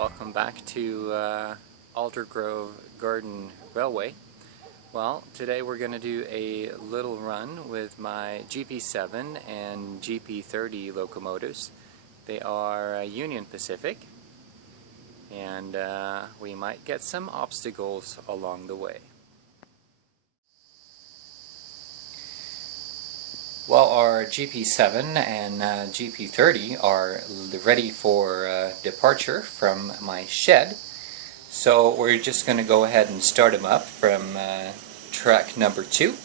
welcome back to Aldergrove Garden Railway. Well, today we're going to do a little run with my GP7 and GP30 locomotives. They are Union Pacific, and we might get some obstacles along the way. Well, our GP7 and GP30 are ready for departure from my shed. So we're just going to go ahead and start them up from track number 2.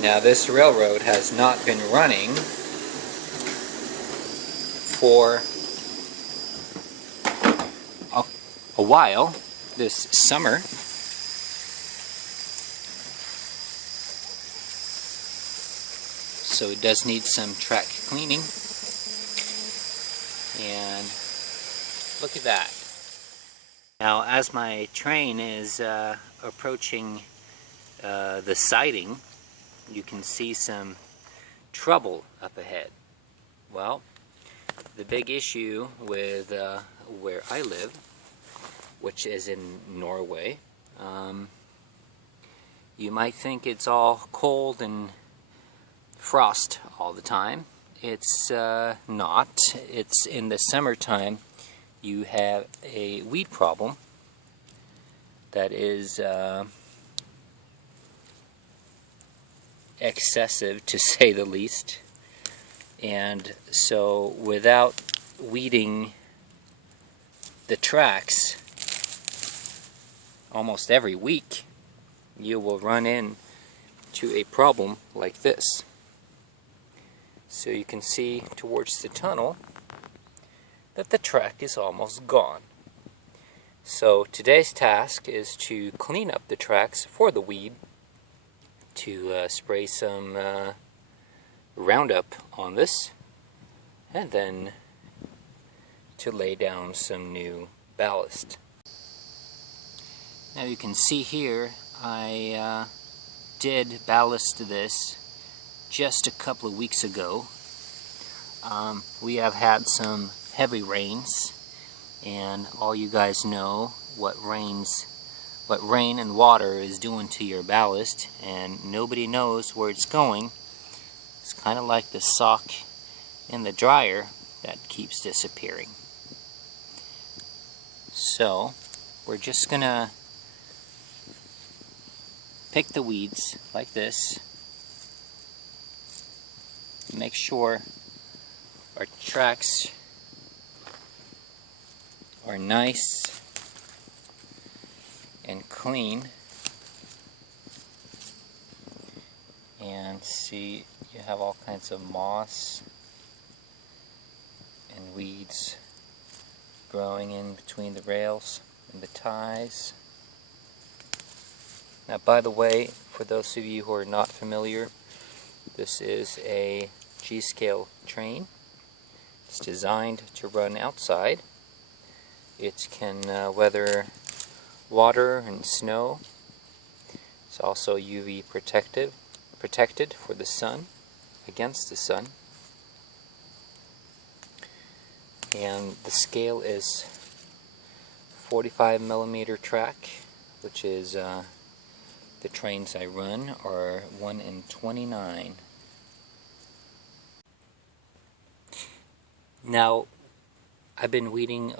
Now this railroad has not been running for a while this summer. So it does need some track cleaning. And look at that. Now as my train is approaching the siding, you can see some trouble up ahead. Well, the big issue with where I live, which is in Norway, you might think it's all cold and frost all the time. It's not. It's in the summertime you have a weed problem that is excessive, to say the least. And so without weeding the tracks almost every week, you will run into a problem like this. So you can see towards the tunnel that the track is almost gone. So today's task is to clean up the tracks for the weed, to spray some Roundup on this, and then to lay down some new ballast. Now you can see here I did ballast this just a couple of weeks ago. We have had some heavy rains, and all you guys know what rain and water is doing to your ballast, and nobody knows where it's going. It's kind of like the sock in the dryer that keeps disappearing. So we're just gonna pick the weeds like this. Make sure our tracks are nice and clean, and see you have all kinds of moss and weeds growing in between the rails and the ties. Now, by the way, for those of you who are not familiar, this is a G-scale train. It's designed to run outside. It can weather water and snow. It's also UV protected for the sun, against the sun. And the scale is 45mm track, which is the trains I run are 1 in 29. Now, I've been weeding,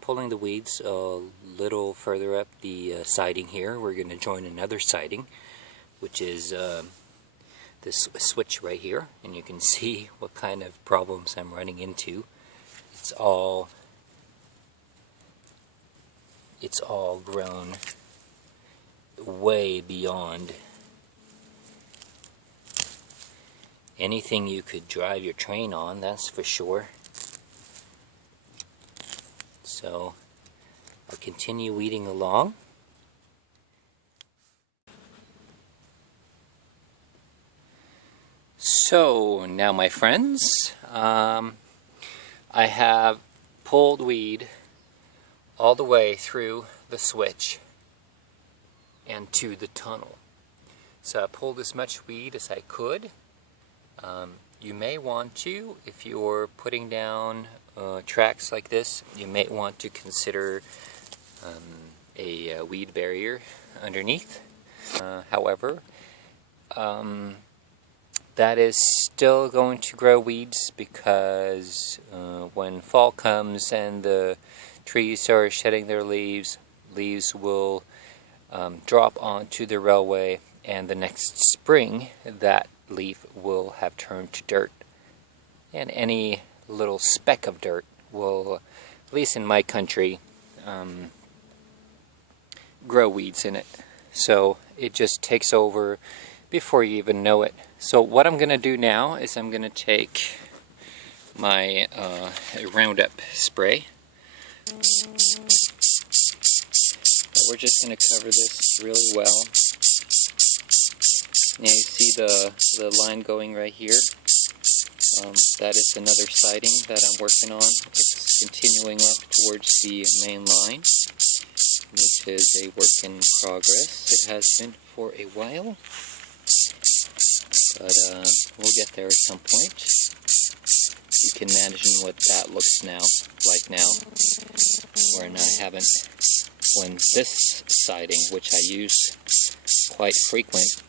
pulling the weeds a little further up the siding here. We're going to join another siding, which is this switch right here, and you can see what kind of problems I'm running into. It's all grown way beyond anything you could drive your train on, that's for sure. So I'll continue weeding along. So now, my friends, I have pulled weed all the way through the switch and to the tunnel. So I pulled as much weed as I could. You may want to, if you're putting down tracks like this, you may want to consider a weed barrier underneath. However, that is still going to grow weeds because when fall comes and the trees are shedding their leaves, leaves will drop onto the railway, and the next spring that leaf will have turned to dirt, and any little speck of dirt will, at least in my country, grow weeds in it. So it just takes over before you even know it. So what I'm going to do now is I'm going to take my Roundup spray. We're just going to cover this really well. Now you see the line going right here. That is another siding that I'm working on. It's continuing up towards the main line, which is a work in progress. It has been for a while, but we'll get there at some point. You can imagine what that looks like now, when this siding, which I use quite frequent,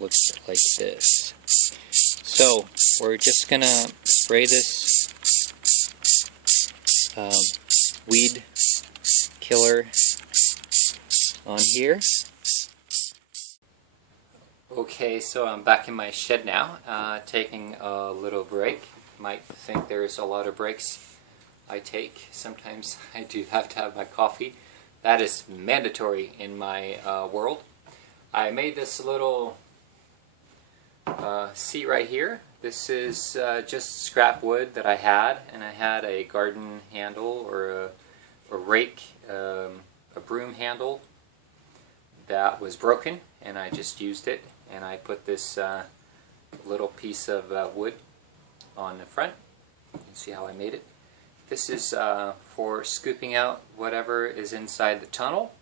looks like this. So we're just gonna spray this weed killer on here. Okay, so I'm back in my shed now, taking a little break. You might think there's a lot of breaks I take. Sometimes I do have to have my coffee. That is mandatory in my world. I made this little seat right here. This is just scrap wood that I had, and I had a garden handle or a rake, a broom handle that was broken, and I just used it, and I put this little piece of wood on the front. You can see how I made it. This is for scooping out whatever is inside the tunnel.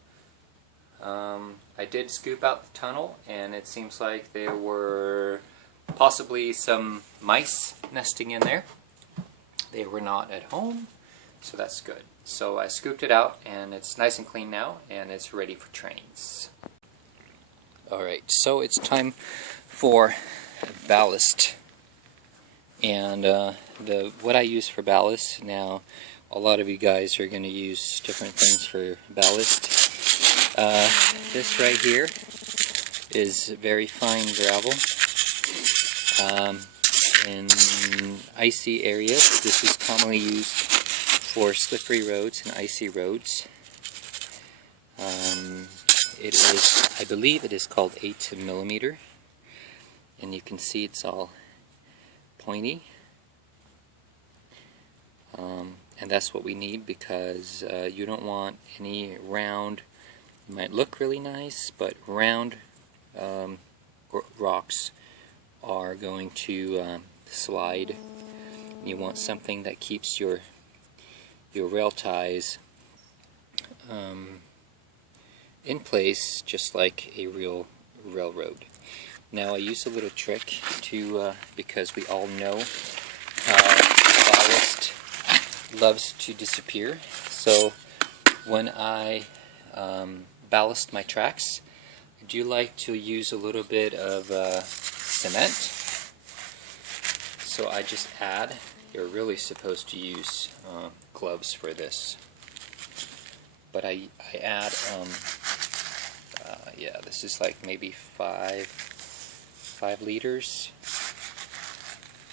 I did scoop out the tunnel, and it seems like there were possibly some mice nesting in there. They were not at home, so that's good. So I scooped it out, and it's nice and clean now, and it's ready for trains. Alright, so it's time for ballast. And what I use for ballast, now a lot of you guys are going to use different things for ballast. This right here is very fine gravel. In icy areas, this is commonly used for slippery roads and icy roads. It is, I believe it is called 8mm, and you can see it's all pointy. And that's what we need, because you don't want any round, it might look really nice, but round rocks are going to slide. You want something that keeps your rail ties in place, just like a real railroad. Now I use a little trick to, because we all know ballast loves to disappear. So when I ballast my tracks, I do like to use a little bit of cement. So I just add, you're really supposed to use gloves for this, but I add, yeah, this is like maybe 5 liters,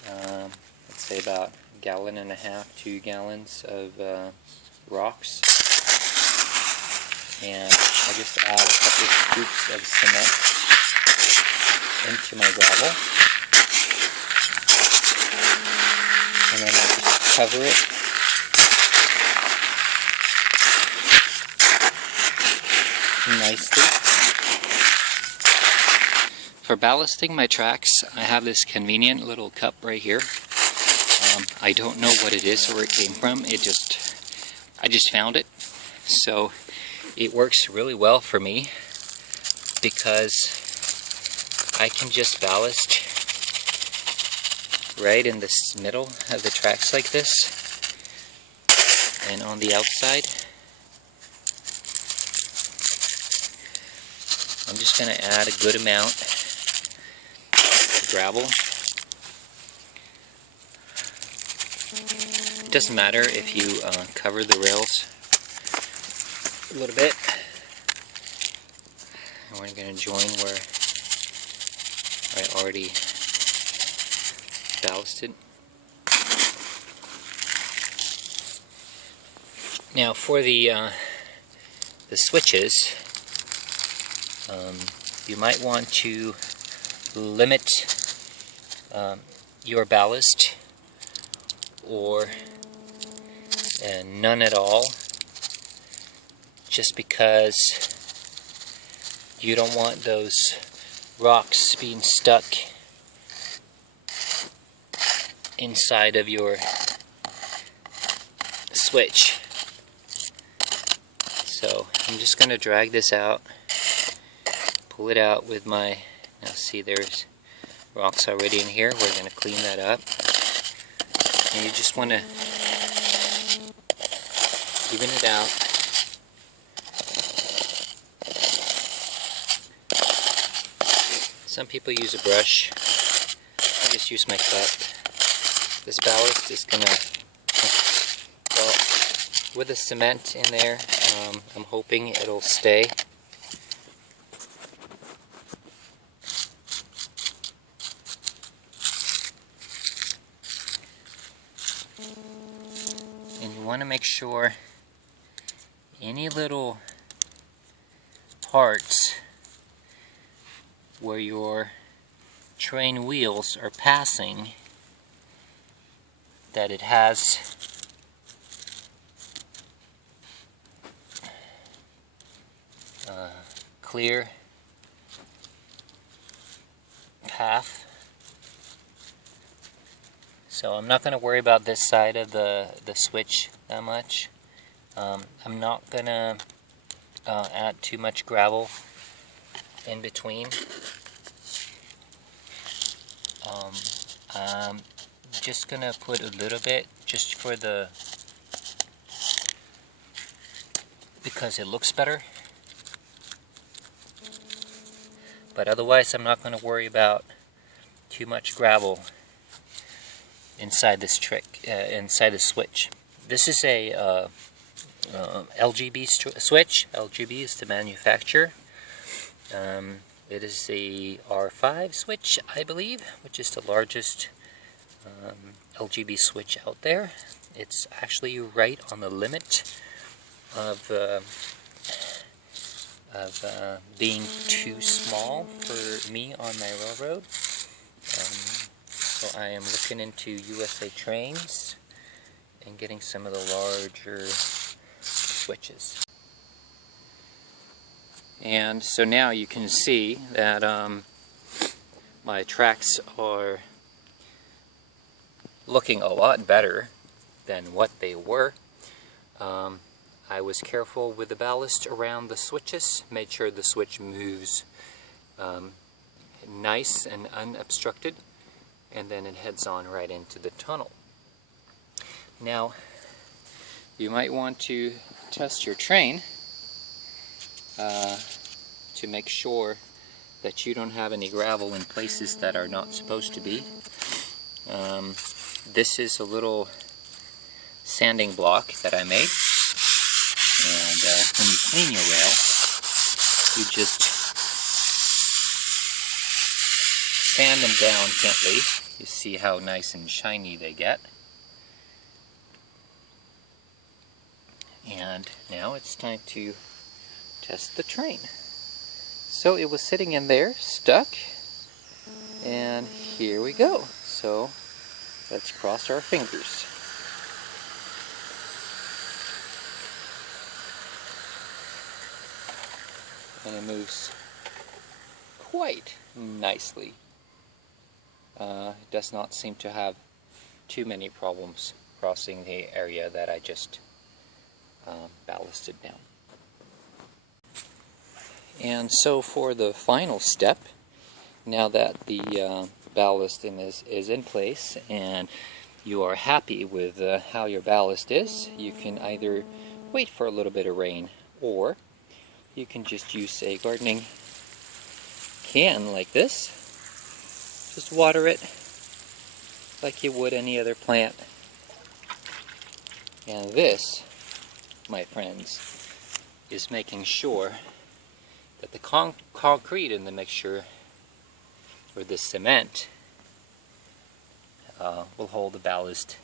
let's say about 1.5 gallons, 2 gallons of rocks, and I just add a couple of scoops of cement into my gravel, and then I just cover it nicely. For ballasting my tracks, I have this convenient little cup right here. I don't know what it is or where it came from. I just found it. So it works really well for me, because I can just ballast right in this middle of the tracks like this, and on the outside I'm just going to add a good amount of gravel. It doesn't matter if you cover the rails a little bit. And we're going to join where I already ballasted. Now for the switches, you might want to limit your ballast or none at all, just because you don't want those rocks being stuck inside of your switch. So I'm just going to drag this out, pull it out with my, now see there's rocks already in here, we're going to clean that up. And you just want to even it out. Some people use a brush, I just use my cup. This ballast is going to, well, with the cement in there, I'm hoping it'll stay. And you want to make sure any little parts where your train wheels are passing, that it has a clear path. So I'm not going to worry about this side of the switch that much. I'm not going to add too much gravel in between. I'm just going to put a little bit just for the, because it looks better. But otherwise I'm not going to worry about too much gravel inside this inside the switch. This is a LGB switch. LGB is the manufacturer. It is the R5 switch, I believe, which is the largest LGB switch out there. It's actually right on the limit of being too small for me on my railroad. So I am looking into USA Trains and getting some of the larger switches. And so now you can see that my tracks are looking a lot better than what they were. I was careful with the ballast around the switches, made sure the switch moves nice and unobstructed, and then it heads on right into the tunnel. Now, you might want to test your train to make sure that you don't have any gravel in places that are not supposed to be. This is a little sanding block that I made, and when you clean your rail, you just sand them down gently. You see how nice and shiny they get. And now it's time to test the train. So it was sitting in there, stuck, and here we go. So let's cross our fingers. And it moves quite nicely. It does not seem to have too many problems crossing the area that I just ballasted down. And so for the final step, now that the ballast is in place and you are happy with how your ballast is, you can either wait for a little bit of rain, or you can just use a gardening can like this. Just water it like you would any other plant. And this, my friends, is making sure that the concrete in the mixture, or the cement, will hold the ballast,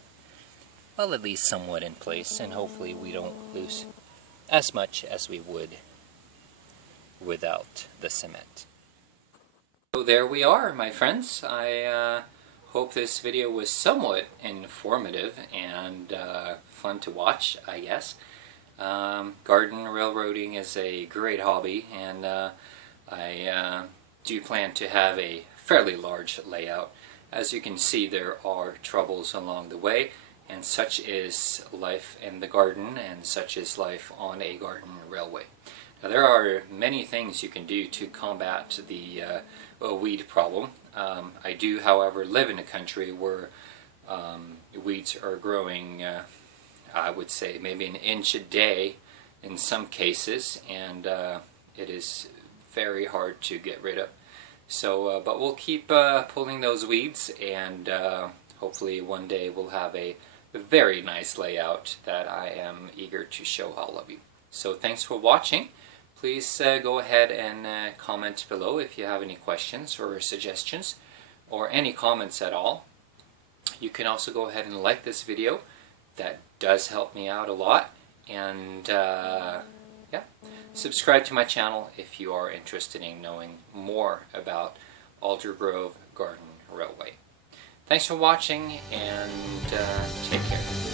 well, at least somewhat in place, and hopefully we don't lose as much as we would without the cement. So there we are, my friends. I hope this video was somewhat informative and fun to watch, I guess. Garden railroading is a great hobby, and I do plan to have a fairly large layout. As you can see, there are troubles along the way, and such is life in the garden, and such is life on a garden railway. Now, there are many things you can do to combat the weed problem. I do, however, live in a country where weeds are growing, I would say, maybe an inch a day in some cases, and it is very hard to get rid of. So, but we'll keep pulling those weeds, and hopefully one day we'll have a very nice layout that I am eager to show all of you. So thanks for watching. Please go ahead and comment below if you have any questions or suggestions, or any comments at all. You can also go ahead and like this video. That does help me out a lot. And yeah, subscribe to my channel if you are interested in knowing more about Aldergrove Garden Railway. Thanks for watching, and take care.